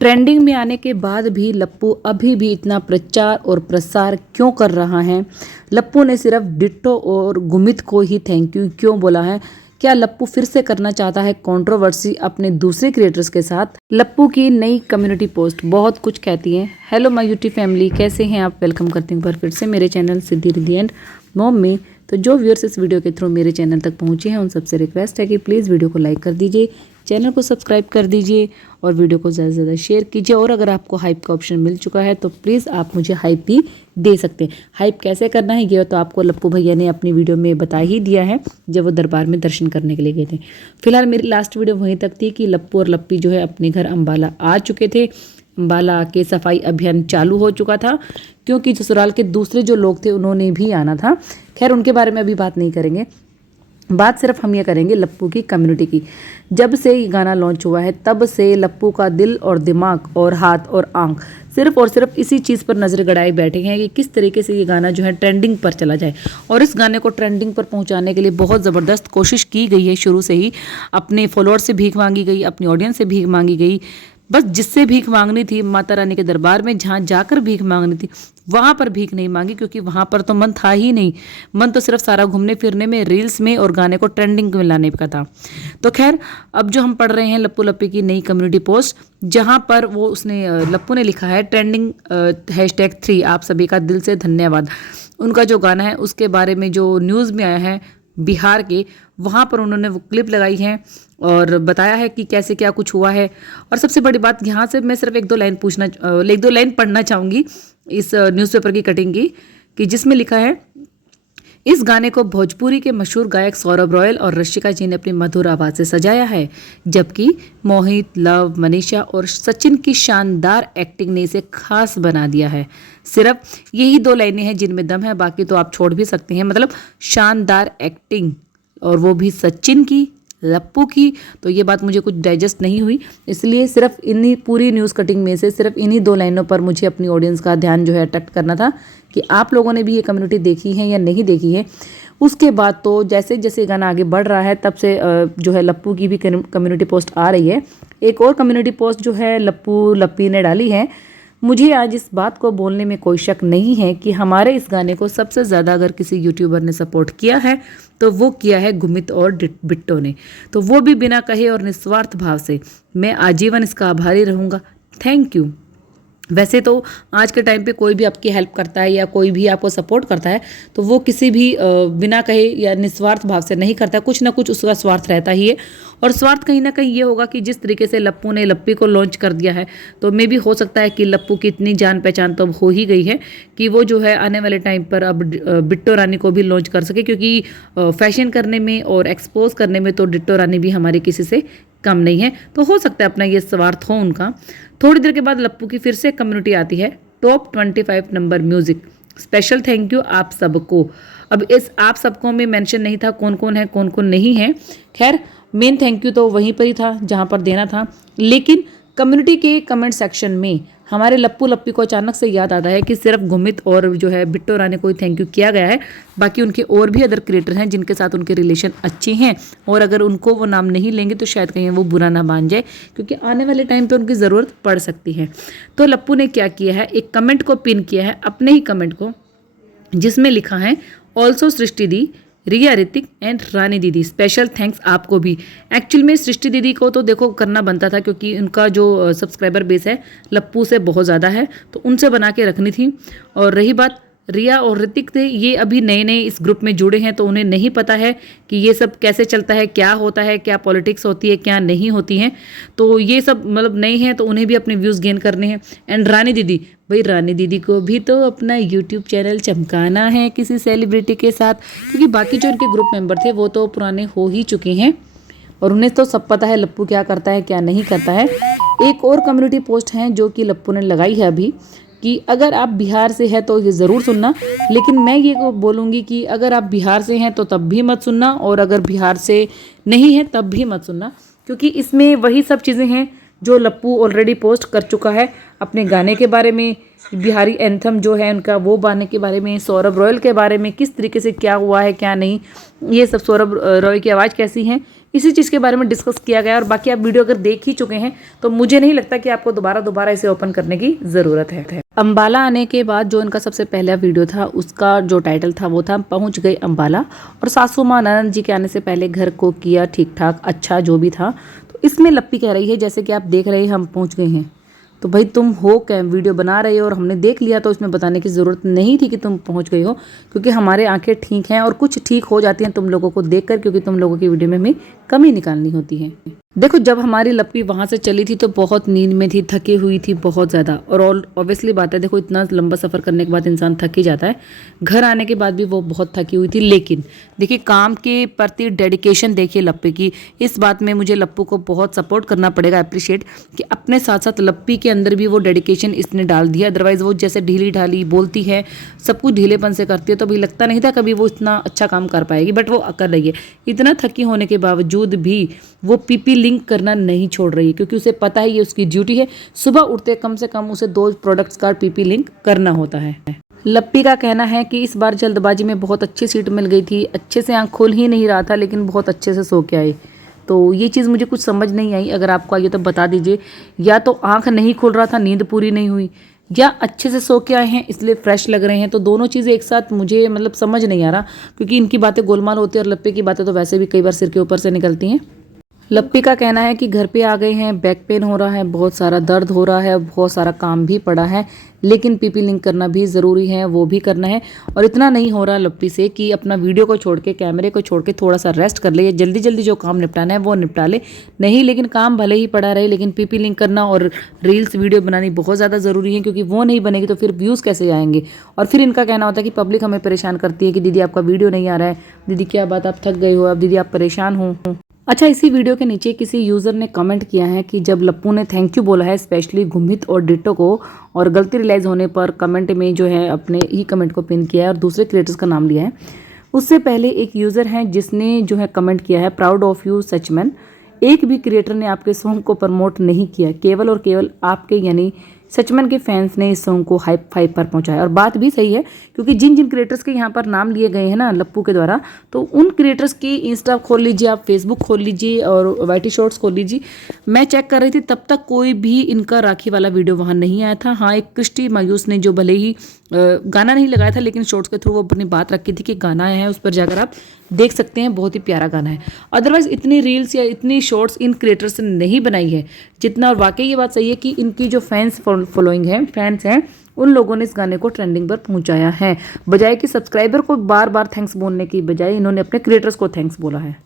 Trending में आने के बाद भी लप्पू अभी भी इतना प्रचार और प्रसार क्यों कर रहा है? लप्पू ने सिर्फ डिट्टो और गुमित को ही थैंक यू क्यों बोला है? क्या लप्पू फिर से करना चाहता है कंट्रोवर्सी अपने दूसरे क्रिएटर्स के साथ? लप्पू की नई कम्युनिटी पोस्ट बहुत कुछ कहती है। हेलो माय यूट्यूब फैमिली, कैसे हैं आप? वेलकम करती हूँ पर फिर से मेरे channel Siddhi Riddhi and mom में। तो जो व्यूअर्स इस वीडियो के थ्रू मेरे चैनल तक पहुँचे हैं उन सबसे रिक्वेस्ट है कि प्लीज़ वीडियो को लाइक कर दीजिए, चैनल को सब्सक्राइब कर दीजिए और वीडियो को ज़्यादा से ज़्यादा शेयर कीजिए। और अगर आपको हाइप का ऑप्शन मिल चुका है तो प्लीज़ आप मुझे हाइप भी दे सकते हैं। हाइप कैसे करना है ये तो आपको लप्पू भैया ने अपनी वीडियो में बता ही दिया है जब वो दरबार में दर्शन करने के लिए गए थे। फिलहाल मेरी लास्ट वीडियो वहीं तक थी कि लप्पू और लप्पी जो है अपने घर अम्बाला आ चुके थे। अम्बाला के सफाई अभियान चालू हो चुका था क्योंकि ससुराल के दूसरे जो लोग थे उन्होंने भी आना था। खैर उनके बारे में अभी बात नहीं करेंगे, बात सिर्फ हम ये करेंगे लप्पू की कम्युनिटी की। जब से ये गाना लॉन्च हुआ है तब से लप्पू का दिल और दिमाग और हाथ और आंख सिर्फ और सिर्फ इसी चीज़ पर नज़र गड़ाए बैठे हैं कि किस तरीके से ये गाना जो है ट्रेंडिंग पर चला जाए। और इस गाने को ट्रेंडिंग पर पहुंचाने के लिए बहुत ज़बरदस्त कोशिश की गई है। शुरू से ही अपने फॉलोअर से भीख मांगी गई, अपनी ऑडियंस से भीख मांगी गई। बस जिससे भीख मांगनी थी माता रानी के दरबार में, जहाँ जाकर भीख मांगनी थी वहाँ पर भीख नहीं मांगी क्योंकि वहाँ पर तो मन था ही नहीं। मन तो सिर्फ सारा घूमने फिरने में, रील्स में और गाने को ट्रेंडिंग में लाने का था। तो खैर अब जो हम पढ़ रहे हैं लप्पू लप्पी की नई कम्युनिटी पोस्ट, जहाँ पर वो उसने लप्पू ने लिखा है ट्रेंडिंग #3 आप सभी का दिल से धन्यवाद। उनका जो गाना है उसके बारे में जो न्यूज़ में आया है बिहार के, वहाँ पर उन्होंने वो क्लिप लगाई है और बताया है कि कैसे क्या कुछ हुआ है। और सबसे बड़ी बात यहाँ से मैं सिर्फ एक दो लाइन पढ़ना चाहूँगी इस न्यूज़पेपर की कटिंग की, कि जिसमें लिखा है इस गाने को भोजपुरी के मशहूर गायक सौरभ रॉयल और रशिका जी ने अपनी मधुर आवाज़ से सजाया है, जबकि मोहित, लव, मनीषा और सचिन की शानदार एक्टिंग ने इसे खास बना दिया है। सिर्फ यही 2 लाइनें हैं जिनमें दम है, बाकी तो आप छोड़ भी सकते हैं। मतलब शानदार एक्टिंग और वो भी सचिन की, लप्पू की। तो ये बात मुझे कुछ डाइजेस्ट नहीं हुई, इसलिए सिर्फ इन्हीं पूरी न्यूज़ कटिंग में से सिर्फ इन्हीं 2 लाइनों पर मुझे अपनी ऑडियंस का ध्यान जो है अट्रैक्ट करना था कि आप लोगों ने भी ये कम्युनिटी देखी है या नहीं देखी है। उसके बाद तो जैसे जैसे गाना आगे बढ़ रहा है तब से जो है लप्पू की भी कम्युनिटी पोस्ट आ रही है। एक और कम्युनिटी पोस्ट जो है लप्पू लप्पी ने डाली है। मुझे आज इस बात को बोलने में कोई शक नहीं है कि हमारे इस गाने को सबसे ज़्यादा अगर किसी यूट्यूबर ने सपोर्ट किया है तो वो किया है गुमित और बिट्टो ने। तो वो भी बिना कहे और निस्वार्थ भाव से। मैं आजीवन इसका आभारी रहूँगा। Thank you. वैसे तो आज के टाइम पे कोई भी आपकी हेल्प करता है या कोई भी आपको सपोर्ट करता है तो वो किसी भी बिना कहे या निस्वार्थ भाव से नहीं करता, कुछ ना कुछ उसका स्वार्थ रहता ही है। और स्वार्थ कहीं ना कहीं ये होगा कि जिस तरीके से लप्पू ने लप्पी को लॉन्च कर दिया है तो मे भी हो सकता है कि लप्पू की इतनी जान पहचान तो अब हो ही गई है कि वो जो है आने वाले टाइम पर अब बिट्टो रानी को भी लॉन्च कर सके, क्योंकि फैशन करने में और एक्सपोज करने में तो डिट्टो रानी भी हमारे किसी से कम नहीं है। तो हो सकता है अपना ये स्वार्थ हो उनका। थोड़ी देर के बाद लप्पू की फिर से कम्युनिटी आती है, top 25 number music, special thank you आप सबको। अब इस आप सबको में मेंशन नहीं था कौन कौन है कौन कौन नहीं है। खैर मेन थैंक यू तो वहीं पर ही था जहां पर देना था, लेकिन कम्युनिटी के कमेंट सेक्शन में हमारे लप्पू लप्पी को अचानक से याद आता है कि सिर्फ गुमित और जो है बिट्टो रानी को ही थैंक यू किया गया है। बाकी उनके और भी अदर क्रिएटर हैं जिनके साथ उनके रिलेशन अच्छे हैं और अगर उनको वो नाम नहीं लेंगे तो शायद कहीं वो बुरा ना मान जाए, क्योंकि आने वाले टाइम पे उनकी ज़रूरत पड़ सकती है। तो लप्पू ने क्या किया है, एक कमेंट को पिन किया है, अपने ही कमेंट को, जिसमें लिखा है also Srishti di, Riya Hrithik and Rani didi, special thanks आपको भी। एक्चुअल में सृष्टि दीदी को तो देखो करना बनता था क्योंकि उनका जो सब्सक्राइबर बेस है लप्पू से बहुत ज़्यादा है, तो उनसे बना के रखनी थी। और रही बात रिया और ऋतिक थे, ये अभी नए नए इस ग्रुप में जुड़े हैं तो उन्हें नहीं पता है कि ये सब कैसे चलता है, क्या होता है, क्या पॉलिटिक्स होती है, क्या नहीं होती है। तो ये सब मतलब नए हैं तो उन्हें भी अपने व्यूज़ गेन करने हैं। एंड रानी दीदी, भाई रानी दीदी को भी तो अपना यूट्यूब चैनल चमकाना है किसी सेलिब्रिटी के साथ, क्योंकि बाकी जो इनके ग्रुप मेंबर थे वो तो पुराने हो ही चुके हैं और उन्हें तो सब पता है लप्पू क्या करता है क्या नहीं करता है। एक और कम्युनिटी पोस्ट है जो कि लप्पू ने लगाई है अभी, कि अगर आप बिहार से हैं तो ये ज़रूर सुनना, लेकिन मैं ये बोलूँगी कि अगर आप बिहार से हैं तो तब भी मत सुनना और अगर बिहार से नहीं है तब भी मत सुनना, क्योंकि इसमें वही सब चीज़ें हैं जो लप्पू ऑलरेडी पोस्ट कर चुका है अपने गाने के बारे में, बिहारी एंथम जो है उनका वो गाने के बारे में, सौरभ रॉयल के बारे में, किस तरीके से क्या हुआ है क्या नहीं, ये सब सौरभ रॉय की आवाज़ कैसी है इसी चीज़ के बारे में डिस्कस किया गया। और बाकी आप वीडियो अगर देख ही चुके हैं तो मुझे नहीं लगता कि आपको दोबारा इसे ओपन करने की ज़रूरत है। अम्बाला आने के बाद जो इनका सबसे पहला वीडियो था उसका जो टाइटल था वो था पहुंच गए अम्बाला, और सासू माँ ननद जी के आने से पहले घर को किया ठीक ठाक, अच्छा जो भी था। तो इसमें लप्पी कह रही है जैसे कि आप देख रहे हैं हम पहुंच गए हैं। तो भाई तुम हो क्या, वीडियो बना रहे हो और हमने देख लिया तो इसमें बताने की ज़रूरत नहीं थी कि तुम पहुंच गई हो, क्योंकि हमारे आंखें ठीक हैं और कुछ ठीक हो जाती हैं तुम लोगों को देखकर, क्योंकि तुम लोगों की वीडियो में हमें कमी निकालनी होती है। देखो जब हमारी लप्पी वहाँ से चली थी तो बहुत नींद में थी, थकी हुई थी बहुत ज़्यादा, और ऑब्वियसली बात है देखो इतना लंबा सफ़र करने के बाद इंसान थक ही जाता है। घर आने के बाद भी वो बहुत थकी हुई थी, लेकिन देखिए काम के प्रति डेडिकेशन देखिए लप्पी की। इस बात में मुझे लप्पू को बहुत सपोर्ट करना पड़ेगा, अप्रिशिएट, कि अपने साथ साथ लप्पी के अंदर भी वो डेडिकेशन इसने डाल दिया। अदरवाइज़ वो जैसे ढीली ढाली बोलती है, सब कुछ ढीलेपन से करती है, तो अभी लगता नहीं था कभी वो इतना अच्छा काम कर पाएगी, बट वो कर रही है। इतना थकी होने के बावजूद भी वो पीपी लिंक करना नहीं छोड़ रही है, क्योंकि उसे पता है ये उसकी ड्यूटी है। सुबह उठते कम से कम उसे 2 प्रोडक्ट्स का पीपी लिंक करना होता है। लप्पी का कहना है कि इस बार जल्दबाजी में बहुत अच्छी सीट मिल गई थी, अच्छे से आँख खोल ही नहीं रहा था, लेकिन बहुत अच्छे से सो के आए। तो ये चीज़ मुझे कुछ समझ नहीं आई, अगर आपको आई तो बता दीजिए। या तो आँख नहीं खोल रहा था, नींद पूरी नहीं हुई, या अच्छे से सो के आए हैं इसलिए फ्रेश लग रहे हैं। तो दोनों चीज़ें एक साथ मुझे मतलब समझ नहीं आ रहा, क्योंकि इनकी बातें गोलमाल होती है और लप्पी की बातें तो वैसे भी कई बार सिर के ऊपर से निकलती हैं। लप्पी का कहना है कि घर पे आ गए हैं, बैक पेन हो रहा है, बहुत सारा दर्द हो रहा है, बहुत सारा काम भी पड़ा है, लेकिन पीपी लिंक करना भी ज़रूरी है, वो भी करना है। और इतना नहीं हो रहा लप्पी से कि अपना वीडियो को छोड़ के, कैमरे को छोड़ के थोड़ा सा रेस्ट कर ले, जल्दी जल्दी जो काम निपटाना है वो निपटा ले। नहीं, लेकिन काम भले ही पड़ा रहे, लेकिन पीपी लिंक करना और रील्स वीडियो बनानी बहुत ज़्यादा ज़रूरी है, क्योंकि वो नहीं बनेगी तो फिर व्यूज़ कैसे आएंगे। और फिर इनका कहना होता है कि पब्लिक हमें परेशान करती है कि दीदी आपका वीडियो नहीं आ रहा है, दीदी क्या बात आप थक गए हो, अब दीदी आप परेशान हो। अच्छा, इसी वीडियो के नीचे किसी यूज़र ने कमेंट किया है कि जब लप्पू ने थैंक यू बोला है स्पेशली गुमित और डिट्टो को, और गलती रियलाइज़ होने पर कमेंट में जो है अपने ही कमेंट को पिन किया है और दूसरे क्रिएटर्स का नाम लिया है। उससे पहले एक यूज़र हैं जिसने जो है कमेंट किया है प्राउड ऑफ यू सचमैन, एक भी क्रिएटर ने आपके सॉन्ग को प्रमोट नहीं किया, केवल और केवल आपके यानी सचमैन के फैंस ने इस सॉन्ग को हाइप 5 पर पहुंचाया। और बात भी सही है, क्योंकि जिन जिन क्रिएटर्स के यहाँ पर नाम लिए गए हैं ना लप्पू के द्वारा, तो उन क्रिएटर्स की इंस्टा खोल लीजिए आप, फेसबुक खोल लीजिए और वाईटी शॉर्ट्स खोल लीजिए। मैं चेक कर रही थी तब तक कोई भी इनका राखी वाला वीडियो वहाँ नहीं आया था। हाँ, एक क्रिस्टी मायूस ने जो भले ही गाना नहीं लगाया था, लेकिन शॉर्ट्स के थ्रू वो अपनी बात रखी थी कि गाना है, उस पर जाकर आप देख सकते हैं, बहुत ही प्यारा गाना है। अदरवाइज इतनी रील्स या इतनी शॉर्ट्स इन क्रिएटर्स ने नहीं बनाई है जितना। और वाकई ये बात सही है कि इनकी जो फॉलोइंग है, फैंस हैं, उन लोगों ने इस गाने को ट्रेंडिंग पर पहुंचाया है। बजाय कि सब्सक्राइबर को बार बार थैंक्स बोलने की बजाय इन्होंने अपने क्रिएटर्स को थैंक्स बोला है।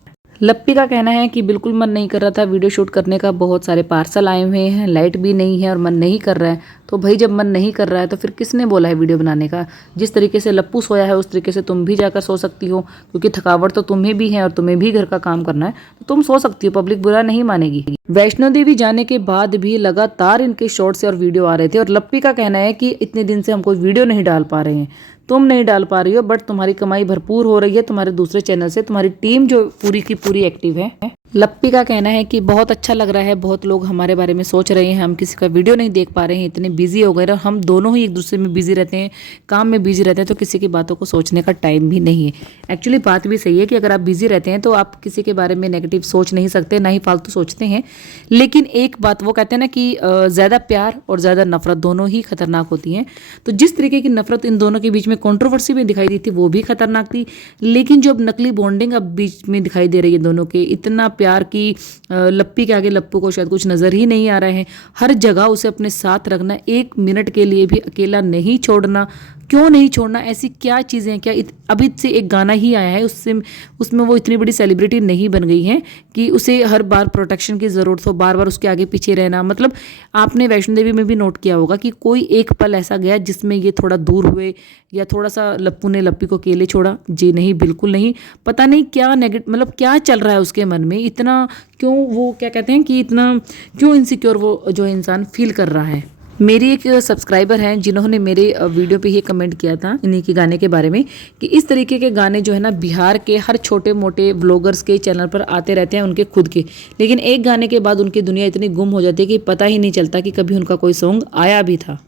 लप्पी का कहना है कि बिल्कुल मन नहीं कर रहा था वीडियो शूट करने का, बहुत सारे पार्सल आए हुए हैं, लाइट भी नहीं है और मन नहीं कर रहा है। तो भाई जब मन नहीं कर रहा है तो फिर किसने बोला है वीडियो बनाने का। जिस तरीके से लप्पू सोया है उस तरीके से तुम भी जाकर सो सकती हो, क्योंकि थकावट तो तुम्हें भी है और तुम्हें भी घर का काम करना है, तो तुम सो सकती हो, पब्लिक बुरा नहीं मानेगी। वैष्णो देवी जाने के बाद भी लगातार इनके शॉर्ट्स और वीडियो आ रहे थे, और लप्पी का कहना है कि इतने दिन से हम कोई वीडियो नहीं डाल पा रहे हैं। तुम नहीं डाल पा रही हो, बट तुम्हारी कमाई भरपूर हो रही है तुम्हारे दूसरे चैनल से, तुम्हारी टीम जो पूरी की पूरी एक्टिव है। लप्पी का कहना है कि बहुत अच्छा लग रहा है, बहुत लोग हमारे बारे में सोच रहे हैं, हम किसी का वीडियो नहीं देख पा रहे हैं, इतने बिजी हो गए और हम दोनों ही एक दूसरे में बिजी रहते हैं, काम में बिजी रहते हैं, तो किसी की बातों को सोचने का टाइम भी नहीं है। एक्चुअली बात भी सही है कि अगर आप बिजी रहते हैं तो आप किसी के बारे में नेगेटिव सोच नहीं सकते, ना ही फालतू सोचते हैं। लेकिन एक बात वो कहते हैं ना कि ज़्यादा प्यार और ज़्यादा नफरत दोनों ही खतरनाक होती हैं। तो जिस तरीके की नफरत इन दोनों के बीच में कंट्रोवर्सी में दिखाई दी थी वो भी खतरनाक थी, लेकिन जो अब नकली बॉन्डिंग अब बीच में दिखाई दे रही है दोनों के, इतना प्यार की लप्पी के आगे लप्पू को शायद कुछ नज़र ही नहीं आ रहा है। हर जगह उसे अपने साथ रखना, 1 मिनट के लिए भी अकेला नहीं छोड़ना। क्यों नहीं छोड़ना, ऐसी क्या चीज़ें हैं? क्या अभी से एक गाना ही आया है, उसमें वो इतनी बड़ी सेलिब्रिटी नहीं बन गई है कि उसे हर बार प्रोटेक्शन की ज़रूरत हो, बार बार उसके आगे पीछे रहना। मतलब आपने वैष्णो देवी में भी नोट किया होगा कि कोई एक पल ऐसा गया जिसमें ये थोड़ा दूर हुए या थोड़ा सा लप्पू ने लप्पी को अकेले छोड़ा? जी नहीं, बिल्कुल नहीं। पता नहीं क्या मतलब क्या चल रहा है उसके मन में, इतना क्यों वो क्या कहते हैं कि इतना क्यों इनसिक्योर वो जो इंसान फील कर रहा है। मेरी एक सब्सक्राइबर हैं जिन्होंने मेरे वीडियो पे ही कमेंट किया था इन्हीं के गाने के बारे में कि इस तरीके के गाने जो है ना बिहार के हर छोटे मोटे व्लॉगर्स के चैनल पर आते रहते हैं, उनके खुद के, लेकिन एक गाने के बाद उनकी दुनिया इतनी गुम हो जाती है कि पता ही नहीं चलता कि कभी उनका कोई सॉन्ग आया भी था।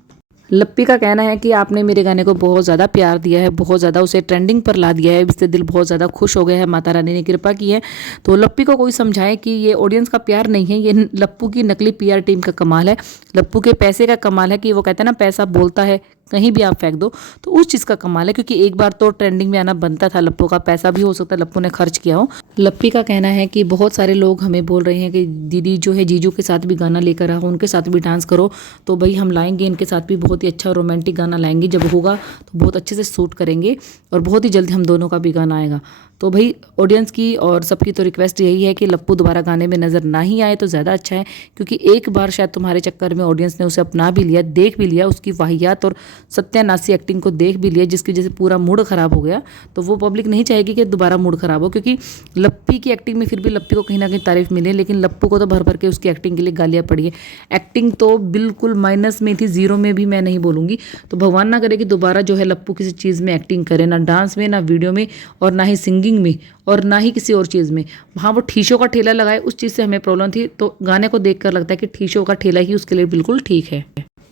लप्पी का कहना है कि आपने मेरे गाने को बहुत ज़्यादा प्यार दिया है, बहुत ज़्यादा उसे ट्रेंडिंग पर ला दिया है, इससे दिल बहुत ज़्यादा खुश हो गया है, माता रानी ने कृपा की है। तो लप्पी को कोई समझाए कि ये ऑडियंस का प्यार नहीं है, ये लप्पू की नकली पीआर टीम का कमाल है, लप्पू के पैसे का कमाल है कि वो कहते हैं ना पैसा बोलता है, कहीं भी आप फेंक दो, तो उस चीज़ का कमाल है। क्योंकि एक बार तो ट्रेंडिंग में आना बनता था, लप्पू का पैसा भी हो सकता है लप्पू ने खर्च किया हो। लप्पी का कहना है कि बहुत सारे लोग हमें बोल रहे हैं कि दीदी जो है जीजू के साथ भी गाना लेकर आओ, उनके साथ भी डांस करो, तो भाई हम लाएंगे इनके साथ भी बहुत ही अच्छा रोमांटिक गाना लाएंगे, जब होगा तो बहुत अच्छे से शूट करेंगे और बहुत ही जल्दी हम दोनों का भी गाना आएगा। तो भाई ऑडियंस की और सबकी तो रिक्वेस्ट यही है कि लप्पू दोबारा गाने में नज़र ना ही आए तो ज़्यादा अच्छा है, क्योंकि एक बार शायद तुम्हारे चक्कर में ऑडियंस ने उसे अपना भी लिया, देख भी लिया, उसकी वाहियात और सत्यानाशी एक्टिंग को देख भी लिया, जिसकी वजह से पूरा मूड ख़राब हो गया। तो वो पब्लिक नहीं चाहेगी कि दोबारा मूड ख़राब हो, क्योंकि लप्पी की एक्टिंग में फिर भी लप्पी को कहीं ना कहीं तारीफ मिले, लेकिन लप्पू को तो भर भर के उसकी एक्टिंग के लिए गालियाँ पड़ी है। एक्टिंग तो बिल्कुल माइनस में थी, जीरो में भी मैं नहीं बोलूँगी। तो भगवान ना करे कि दोबारा जो है लप्पू किसी चीज़ में एक्टिंग करे, ना डांस में, ना वीडियो में, और ना ही सिंगिंग में, और ना ही किसी और चीज़ में। वहाँ वो ठीशों का ठेला लगाए, उस चीज़ से हमें प्रॉब्लम थी। तो गाने को देखकर लगता है कि ठीशों का ठेला ही उसके लिए बिल्कुल ठीक है।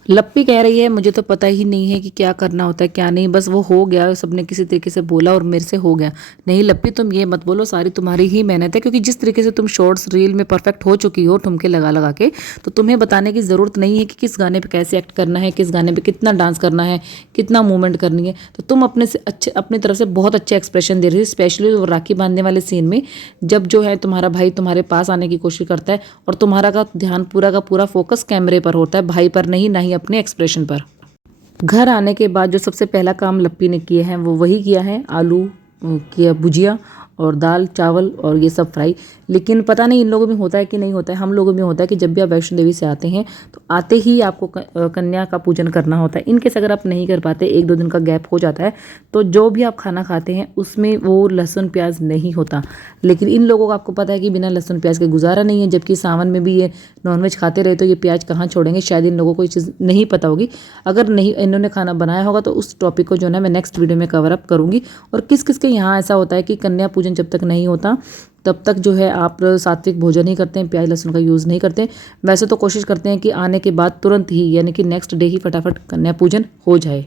लप्पी कह रही है मुझे तो पता ही नहीं है कि क्या करना होता है क्या नहीं, बस वो हो गया, सबने किसी तरीके से बोला और मेरे से हो गया। नहीं लप्पी तुम ये मत बोलो, सारी तुम्हारी ही मेहनत है, क्योंकि जिस तरीके से तुम शॉर्ट्स रील में परफेक्ट हो चुकी हो ठुमके लगा लगा के, तो तुम्हें बताने की ज़रूरत नहीं है कि किस गाने पे कैसे एक्ट करना है, किस गाने पे कितना डांस करना है, कितना मूवमेंट करनी है। तो तुम अपने से अच्छे, अपनी तरफ से बहुत अच्छे एक्सप्रेशन दे रही है, स्पेशली राखी बांधने वाले सीन में, जब जो है तुम्हारा भाई तुम्हारे पास आने की कोशिश करता है और तुम्हारा का ध्यान पूरा का पूरा फोकस कैमरे पर होता है, भाई पर नहीं, ना ही अपने एक्सप्रेशन पर। घर आने के बाद जो सबसे पहला काम लप्पी ने किया है वो वही किया है, आलू की भुजिया और दाल चावल और ये सब फ्राई। लेकिन पता नहीं इन लोगों में होता है कि नहीं होता है, हम लोगों में होता है कि जब भी आप वैष्णो देवी से आते हैं तो आते ही आपको कन्या का पूजन करना होता है। इनकेस अगर आप नहीं कर पाते, 1-2 दिन का गैप हो जाता है, तो जो भी आप खाना खाते हैं उसमें वो लहसुन प्याज नहीं होता। लेकिन इन लोगों को आपको पता है कि बिना लहसुन प्याज के गुजारा नहीं है, जबकि सावन में भी ये नॉनवेज खाते रहे तो ये प्याज कहाँ छोड़ेंगे, शायद इन लोगों को ये चीज़ नहीं पता होगी। अगर नहीं इन्होंने खाना बनाया होगा तो उस टॉपिक को जो है मैं नेक्स्ट वीडियो में कवर अप करूँगी। और किस किस के यहाँ ऐसा होता है कि कन्या पूजन जब तक नहीं होता तब तक जो है आप सात्विक भोजन ही करते हैं, प्याज लहसुन का यूज़ नहीं करते हैं। वैसे तो कोशिश करते हैं कि आने के बाद तुरंत ही, यानी कि नेक्स्ट डे ही फटाफट कन्या पूजन हो जाए।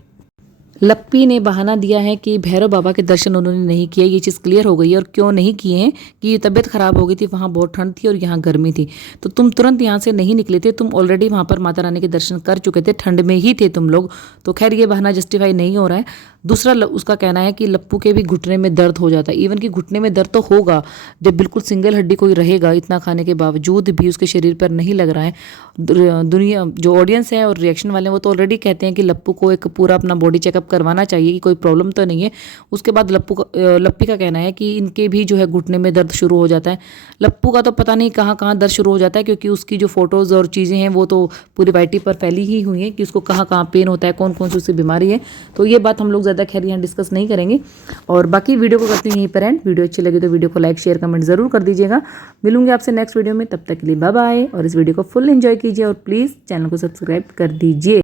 लप्पी ने बहाना दिया है कि भैरव बाबा के दर्शन उन्होंने नहीं किए, ये चीज़ क्लियर हो गई है। और क्यों नहीं किए हैं कि तबीयत खराब हो गई थी, वहाँ बहुत ठंड थी और यहाँ गर्मी थी, तो तुम तुरंत यहाँ से नहीं निकले थे, तुम ऑलरेडी वहाँ पर माता रानी के दर्शन कर चुके थे, ठंड में ही थे तुम लोग। तो खैर ये बहाना जस्टिफाई नहीं हो रहा है। दूसरा उसका कहना है कि लप्पू के भी घुटने में दर्द हो जाता है। इवन कि घुटने में दर्द तो होगा जब बिल्कुल सिंगल हड्डी कोई रहेगा, इतना खाने के बावजूद भी उसके शरीर पर नहीं लग रहा है। दुनिया जो ऑडियंस है और रिएक्शन वाले हैं वो तो ऑलरेडी कहते हैं कि लप्पू को एक पूरा अपना बॉडी चेकअप करवाना चाहिए कि कोई प्रॉब्लम तो नहीं है। उसके बाद लप्पी का कहना है कि इनके भी जो है घुटने में दर्द शुरू हो जाता है। लप्पू का तो पता नहीं कहाँ कहाँ दर्द शुरू हो जाता है, क्योंकि उसकी जो फोटोज़ और चीज़ें हैं वो तो पूरी वाईटी पर फैली ही हुई हैं कि उसको कहाँ कहाँ पेन होता है, कौन कौन सी उसकी बीमारी है। तो ये बात हम लोग ज़्यादा खैर यहाँ डिस्कस नहीं करेंगे। और बाकी वीडियो को करते हैं यहीं पर एंड। वीडियो अच्छी लगी तो वीडियो को लाइक शेयर कमेंट ज़रूर कर दीजिएगा। मिलूंगी आपसे नेक्स्ट वीडियो में, तब तक के लिए बाय बाय। और इस वीडियो को फुल एंजॉय कीजिए और प्लीज़ चैनल को सब्सक्राइब कर दीजिए।